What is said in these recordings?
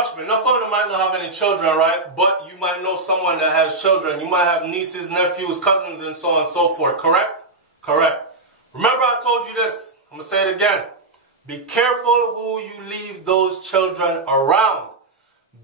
Enough of them might not have any children, right? But you might know someone that has children. You might have nieces, nephews, cousins, and so on and so forth. Correct? Correct. Remember I told you this. I'm going to say it again. Be careful who you leave those children around.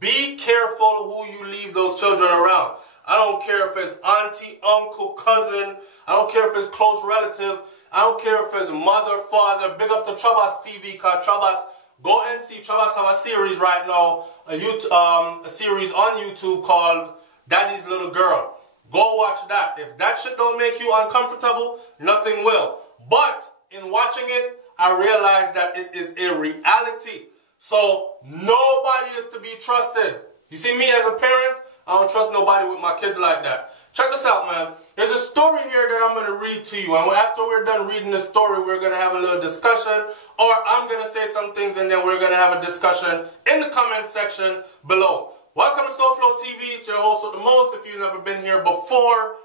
Be careful who you leave those children around. I don't care if it's auntie, uncle, cousin. I don't care if it's close relative. I don't care if it's mother, father. Big up to Trabas TV, because Trabas, go and see. Trabas have a series right now, a series on YouTube called Daddy's Little Girl. Go watch that. If that shit don't make you uncomfortable, nothing will. But in watching it, I realized that it is a reality. So nobody is to be trusted. You see, me as a parent, I don't trust nobody with my kids like that. Check this out, man. There's a story here that I'm going to read to you. And after we're done reading the story, we're going to have a little discussion. Or I'm going to say some things and then we're going to have a discussion in the comment section below. Welcome to SouFLoTV. It's your host with the most. If you've never been here before,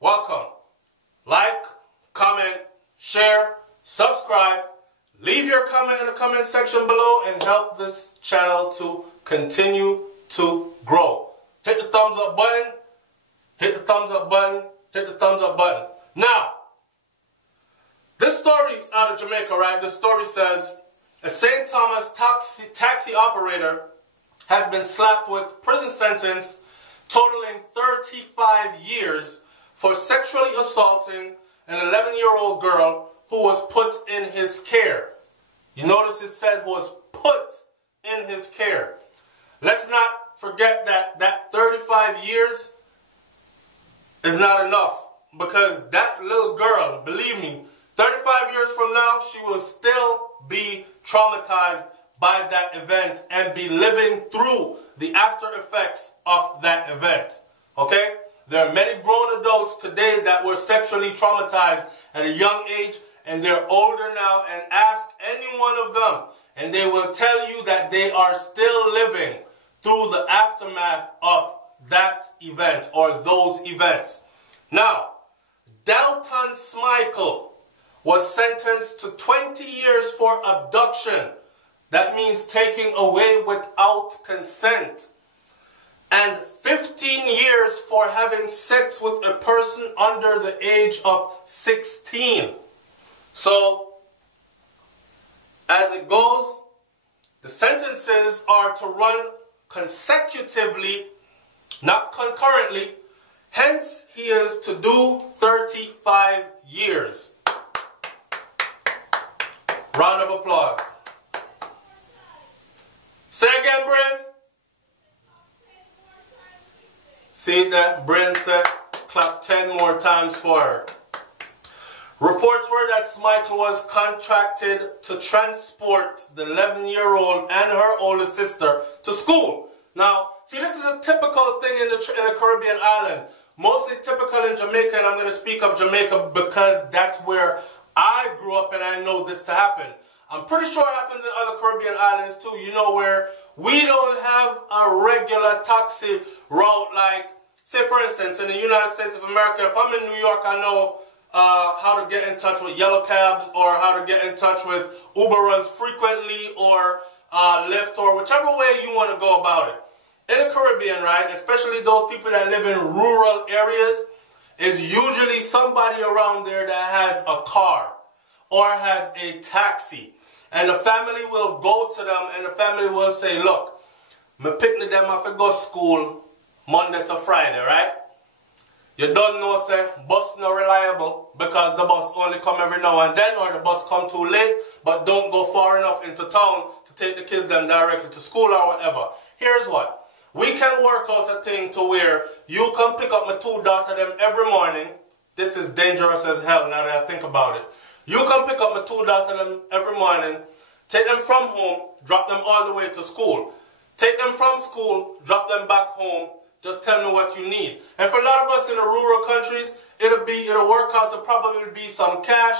welcome. Like, comment, share, subscribe. Leave your comment in the comment section below and help this channel to continue to grow. Hit the thumbs up button. Hit the thumbs up button. Hit the thumbs up button. Now, this story is out of Jamaica, right? This story says, a St. Thomas taxi operator has been slapped with prison sentence totaling 35 years for sexually assaulting an 11-year-old girl who was put in his care. You notice it said was put in his care. Let's not forget that 35 years is not enough, because that little girl, believe me, 35 years from now, she will still be traumatized by that event and be living through the after effects of that event. Okay? There are many grown adults today that were sexually traumatized at a young age, and they're older now, and ask any one of them, and they will tell you that they are still living through the aftermath of that event or those events. Now, Dalton Smichael was sentenced to 20 years for abduction. That means taking away without consent. And 15 years for having sex with a person under the age of 16. So, as it goes, the sentences are to run consecutively, not concurrently. Hence, he is to do 35 years. Round of applause. Say again, Brent. See that? Brent said, clap 10 more times for her. Reports were that Smichael was contracted to transport the 11-year-old and her older sister to school. Now, see, this is a typical thing in the Caribbean island. Mostly typical in Jamaica, and I'm going to speak of Jamaica because that's where I grew up and I know this to happen. I'm pretty sure it happens in other Caribbean islands too, you know, where we don't have a regular taxi route like, say for instance, in the United States of America, if I'm in New York, I know how to get in touch with yellow cabs or how to get in touch with Uber runs frequently or Lyft or whichever way you want to go about it. In the Caribbean, right, especially those people that live in rural areas, is usually somebody around there that has a car or has a taxi. And the family will go to them and the family will say, look, me pick them off to go to school Monday to Friday, right? You don't know, say, bus not reliable because the bus only come every now and then or the bus come too late, but don't go far enough into town to take the kids them directly to school or whatever. Here's what. We can work out a thing to where you can pick up my two daughters them every morning. This is dangerous as hell now that I think about it. You can pick up my two daughters them every morning, take them from home, drop them all the way to school. Take them from school, drop them back home. Just tell me what you need. And for a lot of us in the rural countries, it'll work out to probably be some cash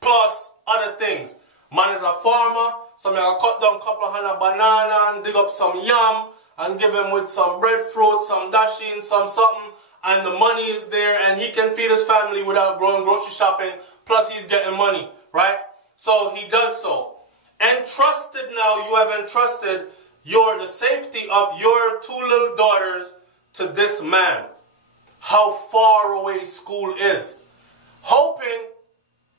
plus other things. Man is a farmer, so I'm going to cut down a couple of hundred banana and dig up some yam and give him with some breadfruit, some dasheen, some something, and the money is there and he can feed his family without going grocery shopping, plus he's getting money, right? So he does so. Entrusted now, you have entrusted the safety of your two little daughters to this man. How far away school is. Hoping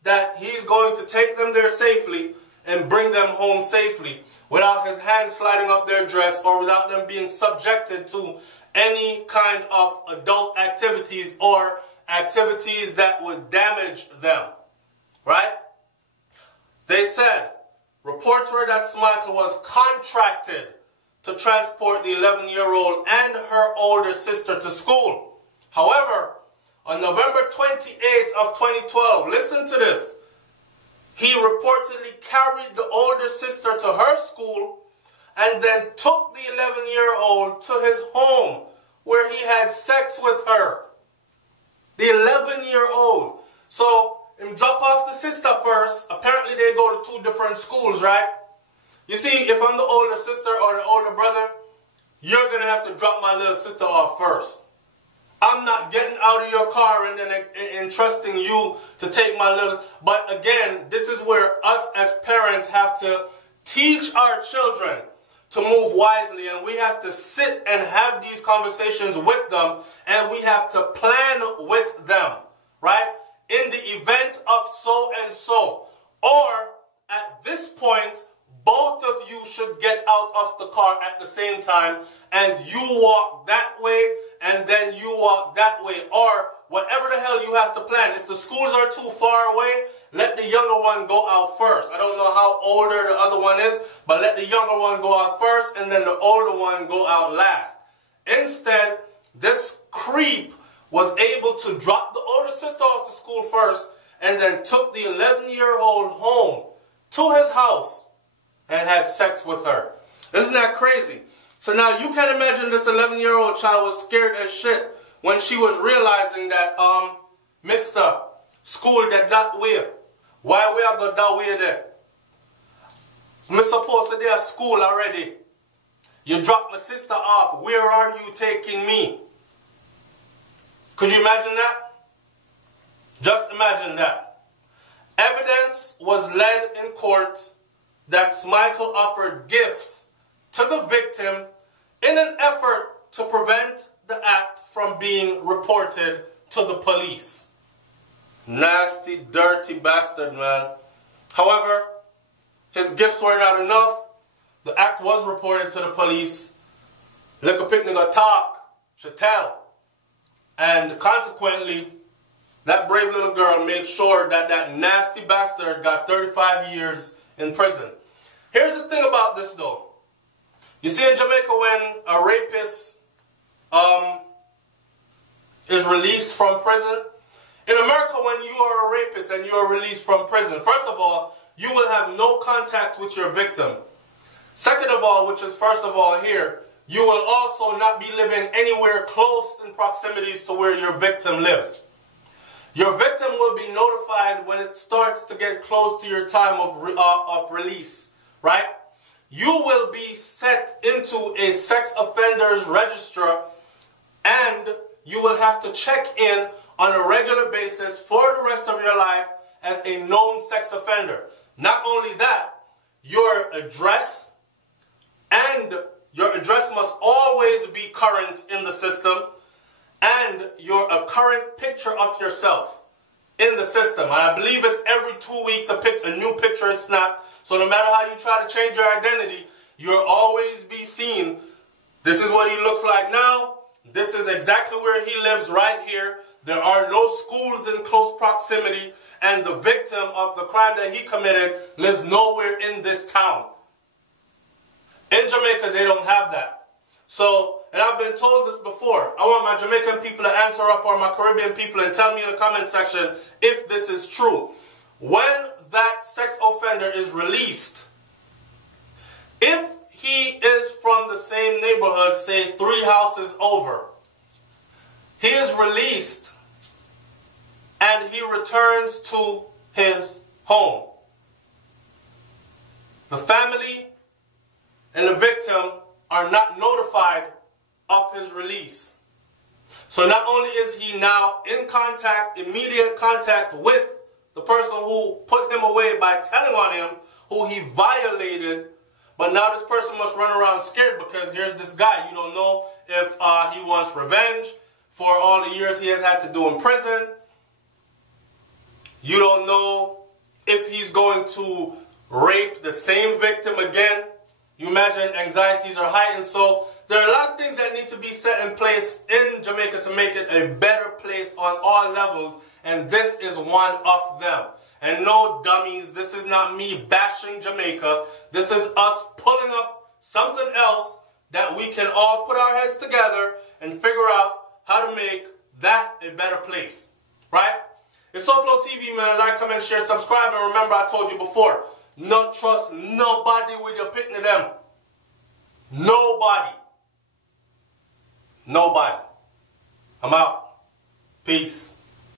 that he's going to take them there safely and bring them home safely without his hand sliding up their dress or without them being subjected to any kind of adult activities or activities that would damage them. Right? They said, reports were that Smichael was contracted to transport the 11-year-old and her older sister to school. However, on November 28th of 2012, listen to this, he reportedly carried the older sister to her school and then took the 11-year-old to his home where he had sex with her. The 11-year-old. So, him drop off the sister first. Apparently they go to two different schools, right? You see, if I'm the older sister or the older brother, you're going to have to drop my little sister off first. I'm not getting out of your car and then entrusting you to take my little... But again, this is where us as parents have to teach our children to move wisely, and we have to sit and have these conversations with them, and we have to plan with them, right? In the event of so and so, or at this point, both of you should get out of the car at the same time, and you walk that way, and then you walk that way, or whatever the hell you have to plan. If the schools are too far away, let the younger one go out first. I don't know how older the other one is, but let the younger one go out first, and then the older one go out last. Instead, this creep was able to drop the older sister off to school first, and then took the 11-year-old home to his house and had sex with her. Isn't that crazy? So now you can imagine this 11-year-old child was scared as shit when she was realizing that, Mr. School did that way. Why we are go that way there? I'm supposed to be at school already. You dropped my sister off. Where are you taking me? Could you imagine that? Just imagine that. Evidence was led in court that Smichael offered gifts to the victim in an effort to prevent the act from being reported to the police. Nasty, dirty bastard, man. However, his gifts were not enough. The act was reported to the police. Little picnic got talk, should tell. And consequently, that brave little girl made sure that that nasty bastard got 35 years in prison. Here's the thing about this though. You see in Jamaica when a rapist is released from prison, in America when you are a rapist and you are released from prison, first of all, you will have no contact with your victim. Second of all, which is first of all here, you will also not be living anywhere close in proximities to where your victim lives. Your victim will be notified when it starts to get close to your time of release, right? You will be set into a sex offenders register, and you will have to check in on a regular basis for the rest of your life as a known sex offender. Not only that, your address must always be current in the system, and a current picture of yourself in the system. And I believe it's every 2 weeks a new picture is snapped. So no matter how you try to change your identity, you'll always be seen. This is what he looks like now. This is exactly where he lives right here. There are no schools in close proximity, and the victim of the crime that he committed lives nowhere in this town. In Jamaica, they don't have that. So, and I've been told this before. I want my Jamaican people to answer up, or my Caribbean people, and tell me in the comment section if this is true. When that sex offender is released, if he is from the same neighborhood, say 3 houses over, he is released and he returns to his home. The family and the victim are not notified of his release. So not only is he now in contact, immediate contact with the person who put him away by telling on him, who he violated, But now this person must run around scared because here's this guy. You don't know if he wants revenge for all the years he has had to do in prison. You don't know if he's going to rape the same victim again. You imagine anxieties are heightened. So there are a lot of things that need to be set in place in Jamaica to make it a better place on all levels. And this is one of them. And no, dummies, this is not me bashing Jamaica. This is us pulling up something else that we can all put our heads together and figure out how to make that a better place. Right? It's SouFLoTV, man. Like, comment, share, subscribe. And remember, I told you before, not trust nobody with your picking them. Nobody. Nobody. I'm out. Peace.